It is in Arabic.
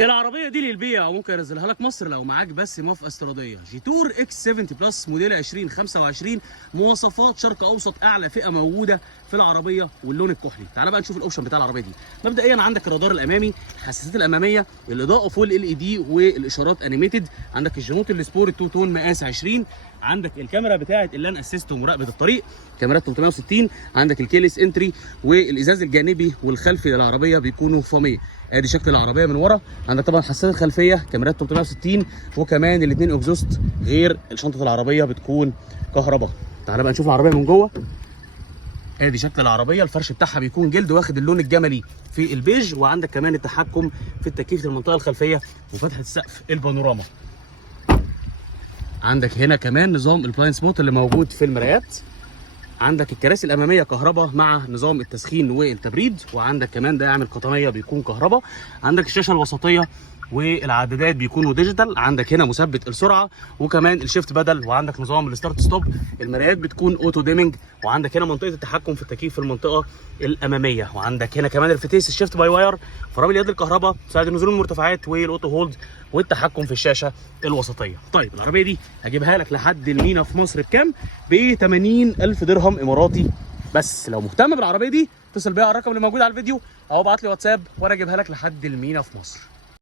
العربيه دي للبيع او ممكن انزلها لك مصر لو معاك بس موافقه استيراديه. جيتور اكس 70 بلس موديل 2025، مواصفات شرق اوسط، اعلى فئه موجوده في العربيه واللون الكحلي. تعال بقى نشوف الاوبشن بتاع العربيه دي. مبدئيا عندك الرادار الامامي، الحساسات الاماميه، الاضاءه فول ال دي والاشارات انيميتد، عندك الجنوط السبور التو تون مقاس 20، عندك الكاميرا بتاعه اللان اسيست ومراقبه الطريق، كاميرات 360، عندك الكيليس انتري، والازاز الجانبي والخلفي للعربيه بيكونوا فوميه. ادي شكل العربيه من ورا. عندك طبعا حساسات خلفيه، كاميرات 360، وكمان الاثنين اكزوست، غير شنطه العربيه بتكون كهرباء. تعال بقى نشوف العربيه من جوه. ادي شكل العربيه، الفرش بتاعها بيكون جلد واخد اللون الجملي في البيج، وعندك كمان التحكم في التكييف المنطقه الخلفيه وفتحه السقف البانوراما. عندك هنا كمان نظام البلايند سبوت اللي موجود في المرايات. عندك الكراسي الاماميه كهرباء مع نظام التسخين والتبريد، وعندك كمان داعم القطنيه بيكون كهرباء. عندك الشاشه الوسطيه والعدادات بيكونوا ديجيتال. عندك هنا مثبت السرعه وكمان الشيفت بدل، وعندك نظام الستارت ستوب. المرايات بتكون اوتو ديمنج، وعندك هنا منطقه التحكم في التكييف في المنطقه الاماميه. وعندك هنا كمان الفتيس الشيفت باي واير، فرامل اليد الكهرباء، مساعد نزول المرتفعات والاوتو هولد، والتحكم في الشاشه الوسطيه. طيب العربيه دي هجيبها لك لحد المينا في مصر بكام؟ ب 80,000 درهم اماراتي بس. لو مهتم بالعربيه دي اتصل بيا على الرقم اللي موجود على الفيديو او ابعت لي واتساب وانا اجيبها لك لحد المينا في مصر.